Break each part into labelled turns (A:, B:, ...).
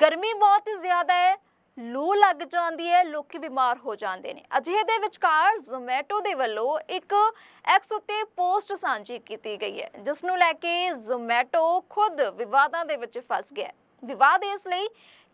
A: ਗਰਮੀ ਬਹੁਤ ਜ਼ਿਆਦਾ ਹੈ, ਲੂ ਲੱਗ ਜਾਂਦੀ ਹੈ, ਲੋਕੀ ਬਿਮਾਰ ਹੋ ਜਾਂਦੇ ਨੇ। ਅਜਿਹੇ ਦੇ ਵਿਚਕਾਰ ਜ਼ੋਮੈਟੋ ਦੇ ਵੱਲੋਂ ਇੱਕ ਐਕਸ ਉੱਤੇ ਪੋਸਟ ਸਾਂਝੀ ਕੀਤੀ ਗਈ ਹੈ, ਜਿਸ ਨੂੰ ਲੈ ਕੇ ਜ਼ੋਮੈਟੋ ਖੁਦ ਵਿਵਾਦਾਂ ਦੇ ਵਿੱਚ ਫਸ ਗਿਆ ਵਿਵਾਦ ਇਸ ਲਈ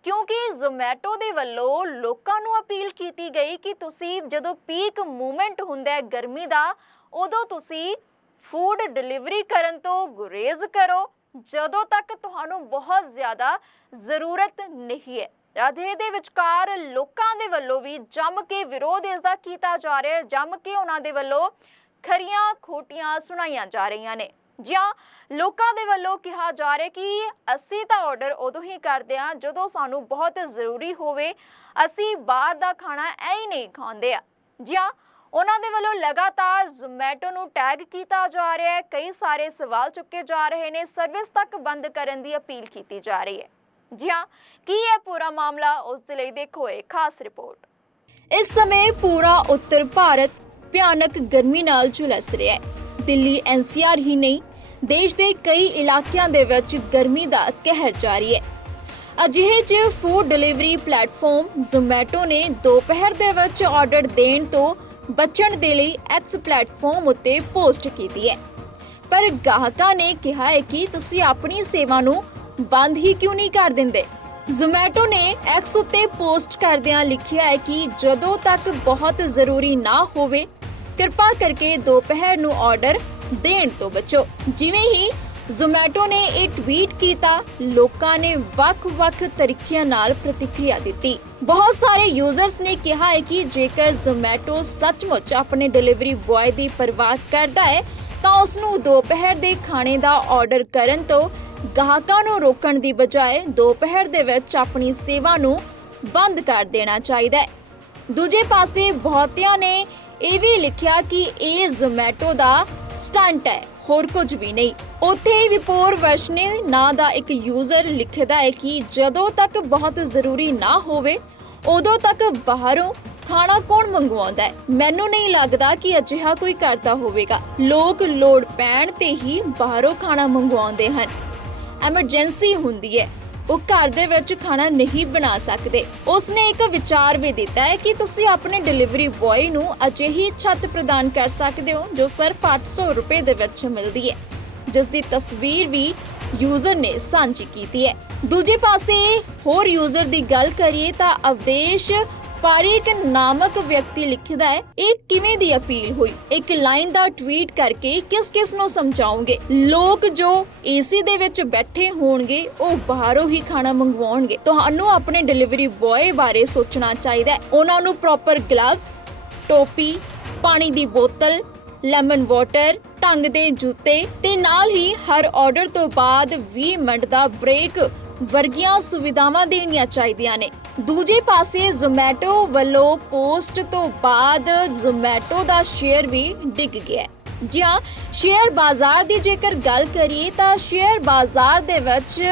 A: ਕਿਉਂਕਿ ਜ਼ੋਮੈਟੋ ਦੇ ਵੱਲੋਂ ਲੋਕਾਂ ਨੂੰ ਅਪੀਲ ਕੀਤੀ ਗਈ ਕਿ ਤੁਸੀਂ ਜਦੋਂ ਪੀਕ ਮੂਮੈਂਟ ਹੁੰਦਾ ਹੈ ਗਰਮੀ ਦਾ, ਉਦੋਂ ਤੁਸੀਂ ਫੂਡ ਡਿਲੀਵਰੀ ਕਰਨ ਤੋਂ ਗੁਰੇਜ਼ ਕਰੋ। ਜਦੋਂ ਤੱਕ ਤੁਹਾਨੂੰ ਬਹੁਤ ਜ਼ਿਆਦਾ ਜ਼ਰੂਰਤ ਨਹੀਂ ਹੈ। ਅਜਿਹੇ ਦੇ ਵਿਚਕਾਰ ਲੋਕਾਂ ਦੇ ਵੱਲੋਂ ਵੀ ਜੰਮ ਕੇ ਵਿਰੋਧ ਇਸ ਦਾ ਕੀਤਾ ਜਾ ਰਿਹਾ ਹੈ। ਜੰਮ ਕੇ ਉਹਨਾਂ ਦੇ ਵੱਲੋਂ ਖਰੀਆਂ ਖੋਟੀਆਂ ਸੁਣਾਈਆਂ ਜਾ ਰਹੀਆਂ ਨੇ। ਜਾਂ ਲੋਕਾਂ ਦੇ ਵੱਲੋਂ ਕਿਹਾ ਜਾ ਰਿਹਾ ਕਿ ਅਸੀਂ ਤਾਂ ਆਰਡਰ ਉਦੋਂ ਹੀ ਕਰਦੇ ਹਾਂ ਜਦੋਂ ਸਾਨੂੰ ਬਹੁਤ ਜ਼ਰੂਰੀ ਹੋਵੇ। ਅਸੀਂ ਬਾਹਰ ਦਾ ਖਾਣਾ ਐ ਹੀ ਨਹੀਂ ਖਾਂਦੇ ਆ। ਜਾਂ ਉਹਨਾਂ ਦੇ ਵੱਲੋਂ ਲਗਾਤਾਰ ਜ਼ੋਮੈਟੋ ਨੂੰ ਟੈਗ ਕੀਤਾ ਜਾ ਰਿਹਾ ਹੈ। ਕਈ ਸਾਰੇ ਸਵਾਲ ਚੁੱਕੇ ਜਾ ਰਹੇ ਨੇ। ਸਰਵਿਸ ਤੱਕ ਬੰਦ ਕਰਨ ਦੀ ਅਪੀਲ ਕੀਤੀ ਜਾ ਰਹੀ ਹੈ। ਜੀ ਹਾਂ, ਕੀ ਹੈ ਪੂਰਾ ਮਾਮਲਾ ਉਸ ਦੇ ਲਈ ਦੇਖੋ ਇਹ ਖਾਸ ਰਿਪੋਰਟ। ਇਸ ਸਮੇਂ ਪੂਰਾ ਉੱਤਰ ਭਾਰਤ ਭਿਆਨਕ ਗਰਮੀ ਨਾਲ ਝੁਲਸ ਰਿਹਾ ਹੈ। ਦਿੱਲੀ ਐਨਸੀਆਰ ਹੀ ਨਹੀਂ, ਦੇਸ਼ ਦੇ ਕਈ ਇਲਾਕਿਆਂ ਦੇ ਵਿੱਚ ਗਰਮੀ ਦਾ ਕਹਿਰ ਜਾਰੀ ਹੈ। ਅਜਿਹੇ 'ਚ ਫੂਡ ਡਿਲੀਵਰੀ ਪਲੇਟਫਾਰਮ ਜ਼ੋਮੈਟੋ ਨੇ ਦੁਪਹਿਰ ਦੇ ਵਿੱਚ ਆਰਡਰ ਦੇਣ ਤੋਂ ਬਚਣ ਦੇ ਲਈ ਐਕਸ ਪਲੇਟਫਾਰਮ ਉੱਤੇ ਪੋਸਟ ਕੀਤੀ ਹੈ। ਪਰ ਗਾਹਕਾਂ ਨੇ ਕਿਹਾ ਹੈ ਕਿ ਤੁਸੀਂ ਆਪਣੀ ਸੇਵਾ ਨੂੰ ਬੰਦ ਹੀ ਕਿਉਂ ਨਹੀਂ ਕਰ ਦਿੰਦੇ? ਜ਼ੋਮੈਟੋ ਨੇ ਐਕਸ ਉੱਤੇ ਪੋਸਟ ਕਰਦਿਆਂ ਲਿਖਿਆ ਹੈ ਕਿ ਜਦੋਂ ਤੱਕ ਬਹੁਤ ਜ਼ਰੂਰੀ ਨਾ ਹੋਵੇ, ਕਿਰਪਾ ਕਰਕੇ ਦੁਪਹਿਰ ਨੂੰ ਆਰਡਰ ਦੇਣ ਤੋਂ ਬਚੋ। ਜਿਵੇਂ ਹੀ ਜ਼ੋਮੈਟੋ ਨੇ ਇਹ ਟਵੀਟ ਕੀਤਾ, ਲੋਕਾਂ ਨੇ ਵੱਖ-ਵੱਖ ਤਰੀਕਿਆਂ ਨਾਲ ਪ੍ਰਤੀਕਿਰਿਆ ਦਿੱਤੀ। ਬਹੁਤ ਸਾਰੇ ਯੂਜ਼ਰਸ ਨੇ ਕਿਹਾ ਹੈ ਕਿ ਜੇਕਰ ਜ਼ੋਮੈਟੋ ਸੱਚਮੁੱਚ ਆਪਣੇ ਡਿਲੀਵਰੀ ਬॉय ਦੀ ਪਰਵਾਹ ਕਰਦਾ ਹੈ, ਤਾਂ ਉਸ ਨੂੰ ਦੁਪਹਿਰ ਦੇ ਖਾਣੇ ਦਾ ਆਰਡਰ ਕਰਨ ਤੋਂ ਗਾਹਕਾਂ ਨੂੰ ਰੋਕਣ ਦੀ ਬਜਾਏ ਦੁਪਹਿਰ ਦੇ ਵਿੱਚ ਆਪਣੀ ਸੇਵਾ ਨੂੰ ਬੰਦ ਕਰ ਦੇਣਾ ਚਾਹੀਦਾ ਹੈ। ਦੂਜੇ ਪਾਸੇ ਬਹੁਤਿਆਂ ਨੇ ਇਹ ਵੀ ਲਿਖਿਆ ਕਿ ਇਹ ਜ਼ੋਮੈਟੋ ਦਾ ਸਟੰਟ ਹੈ। ਹੋਰ ਕੁਝ ਵੀ ਨਹੀਂ। ਉੱਥੇ ਵਿਪੋਰ ਵਰਸ਼ਨੇ ਨਾਂ ਦਾ ਇੱਕ ਯੂਜ਼ਰ ਲਿਖਦਾ ਹੈ ਕਿ ਜਦੋਂ ਤੱਕ ਬਹੁਤ ਜ਼ਰੂਰੀ ਨਾ ਹੋਵੇ, ਉਦੋਂ ਤੱਕ ਬਾਹਰੋਂ ਖਾਣਾ ਕੌਣ ਮੰਗਵਾਉਂਦਾ ਹੈ? ਮੈਨੂੰ ਨਹੀਂ ਲੱਗਦਾ ਕਿ ਅਜਿਹਾ ਕੋਈ ਕਰਦਾ ਹੋਵੇਗਾ। ਲੋਕ ਲੋੜ ਪੈਣ ਤੇ ਹੀ ਬਾਹਰੋਂ ਖਾਣਾ ਮੰਗਵਾਉਂਦੇ ਹਨ। ਐਮਰਜੈਂਸੀ ਹੁੰਦੀ ਹੈ। ਉਹ ਘਰ ਦੇ ਵਿੱਚ ਖਾਣਾ ਨਹੀਂ ਬਣਾ ਸਕਦੇ। ਉਸਨੇ ਇੱਕ ਵਿਚਾਰ ਵੀ ਦਿੱਤਾ ਹੈ ਕਿ ਤੁਸੀਂ ਆਪਣੇ ਡਿਲੀਵਰੀ ਬॉय ਨੂੰ ਅਜਿਹੀ ਛੱਤ ਪ੍ਰਦਾਨ ਕਰ ਸਕਦੇ ਹੋ ਜੋ ਸਿਰਫ 800 ਰੁਪਏ ਦੇ ਵਿੱਚ ਮਿਲਦੀ ਹੈ। ਜਿਸ ਦੀ ਤਸਵੀਰ ਵੀ ਯੂਜ਼ਰ ਨੇ ਸਾਂਝੀ ਕੀਤੀ ਹੈ। ਦੂਜੇ ਪਾਸੇ ਹੋਰ ਯੂਜ਼ਰ ਦੀ ਗੱਲ ਕਰੀਏ ਤਾਂ ਅਵਦੇਸ਼ ਪਾਰੀਕ ਨਾਮਕ ਵਿਅਕਤੀ ਲਿਖਦਾ ਹੈ, ਇਹ ਕਿਵੇਂ ਦੀ ਅਪੀਲ ਹੋਈ? ਇੱਕ ਲਾਈਨ ਦਾ ਟਵੀਟ ਕਰਕੇ ਕਿਸ ਕਿਸ ਨੂੰ ਸਮਝਾਉਂਗੇ ਲੋਕ ਜੋ ਏਸੀ ਦੇ ਵਿੱਚ ਬੈਠੇ ਹੋਣਗੇ, ਉਹ ਬਾਹਰੋਂ ਹੀ ਖਾਣਾ ਮੰਗਵਾਉਣਗੇ। ਤੁਹਾਨੂੰ ਆਪਣੇ ਡਿਲੀਵਰੀ ਬॉय ਬਾਰੇ ਸੋਚਣਾ ਚਾਹੀਦਾ ਹੈ। ਉਹਨਾਂ ਨੂੰ ਪ੍ਰੋਪਰ ਗਲਵਸ ਟੋਪੀ, ਪਾਣੀ ਦੀ ਬੋਤਲ ਲੈਮਨ ਵਾਟਰ ਢੰਗ ਦੇ ਜੁੱਤੇ ਤੇ ਨਾਲ ਹੀ ਹਰ ਆਰਡਰ ਤੋਂ ਬਾਅਦ 20 ਮਿੰਟ ਦਾ ਬ੍ਰੇਕ ਵਰਗੀਆਂ ਸੁਵਿਧਾਵਾਂ ਦੇਣੀਆਂ ਚਾਹੀਦੀਆਂ ਨੇ। ਦੂਜੇ ਪਾਸੇ ਜ਼ੋਮੈਟੋ ਵੱਲੋਂ ਪੋਸਟ ਤੋਂ ਬਾਅਦ ਜ਼ੋਮੈਟੋ ਦਾ ਸ਼ੇਅਰ ਵੀ ਡਿੱਗ ਗਿਆ ਜੀ ਹਾਂ ਸ਼ੇਅਰ ਬਾਜ਼ਾਰ ਦੀ ਜੇਕਰ ਗੱਲ ਕਰੀਏ ਤਾਂ ਸ਼ੇਅਰ ਬਾਜ਼ਾਰ ਦੇ ਵਿੱਚ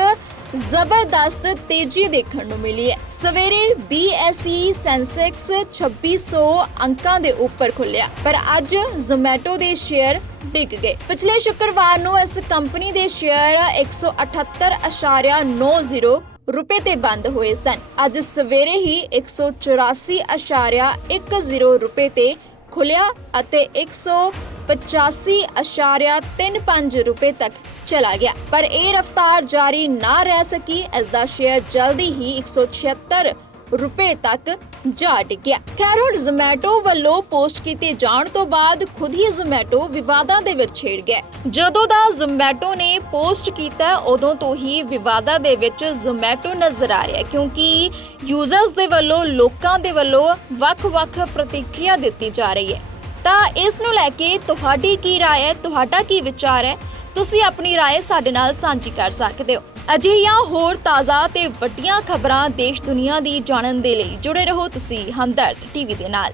A: ਜ਼ਬਰਦਸਤ ਤੇਜ਼ੀ ਦੇਖਣ ਨੂੰ ਮਿਲੀ ਹੈ। ਸਵੇਰੇ BSE ਸੈਂਸੈਕਸ 2600 ਅੰਕਾਂ ਦੇ ਉੱਪਰ ਖੁੱਲਿਆ ਪਰ ਅੱਜ ਜ਼ੋਮੈਟੋ ਦੇ ਸ਼ੇਅਰ ਡਿੱਗ ਗਏ। ਪਿਛਲੇ ਸ਼ੁੱਕਰਵਾਰ ਨੂੰ ਇਸ ਕੰਪਨੀ ਦੇ ਸ਼ੇਅਰ 178.90 ਰੁਪਏ ਤੇ ਬੰਦ ਹੋਏ ਸਨ। ਅੱਜ ਸਵੇਰੇ ਹੀ 184.10 ਰੁਪਏ ਤੇ ਖੁੱਲਿਆ ਅਤੇ 185.35 ਰੁਪਏ ਤੱਕ ਚਲਾ ਗਿਆ। ਪਰ ਇਹ ਰਫ਼ਤਾਰ ਜਾਰੀ ਨਾ ਰਹਿ ਸਕੀ, ਇਸ ਦਾ ਸ਼ੇਅਰ ਜਲਦੀ ਹੀ 176 ਰੁਪਏ ਤੱਕ ਜਾ ਡਿੱਗਿਆ ਖੈਰ ਹੁਣ ਜ਼ੋਮੈਟੋ ਵੱਲੋਂ ਪੋਸਟ ਕੀਤੇ ਜਾਣ ਤੋਂ ਬਾਅਦ ਖੁਦ ਹੀ ਜ਼ੋਮੈਟੋ ਵਿਵਾਦਾਂ ਦੇ ਵਿੱਚ ਛਿੜ ਗਿਆ ਜਦੋਂ ਦਾ ਜ਼ੋਮੈਟੋ ਨੇ ਪੋਸਟ ਕੀਤਾ ਉਦੋਂ ਤੋਂ ਹੀ ਵਿਵਾਦਾਂ ਦੇ ਵਿੱਚ ਜ਼ੋਮੈਟੋ ਨਜ਼ਰ ਆ ਰਿਹਾ ਕਿਉਂਕਿ ਯੂਜ਼ਰਸ ਦੇ ਵੱਲੋਂ ਲੋਕਾਂ ਦੇ ਵੱਲੋਂ ਵੱਖ-ਵੱਖ ਪ੍ਰਤੀਕਿਰਿਆ ਦਿੱਤੀ ਜਾ ਰਹੀ ਹੈ ਤਾਂ ਇਸ ਨੂੰ ਲੈ ਕੇ ਤੁਹਾਡੀ ਕੀ رائے ਹੈ ਤੁਹਾਡਾ ਕੀ ਵਿਚਾਰ ਹੈ ਤੁਸੀਂ ਆਪਣੀ رائے ਸਾਡੇ ਨਾਲ ਸਾਂਝੀ ਕਰ ਸਕਦੇ ਹੋ ਅਜਿਹੀਆਂ ਹੋਰ ਤਾਜ਼ਾ ਤੇ ਵੱਡੀਆਂ ਖਬਰਾਂ ਦੇਸ਼ ਦੁਨੀਆ ਦੀ ਜਾਣਨ ਦੇ ਲਈ ਜੁੜੇ ਰਹੋ ਤੁਸੀਂ ਹਮਦਰਦ ਟੀਵੀ ਦੇ ਨਾਲ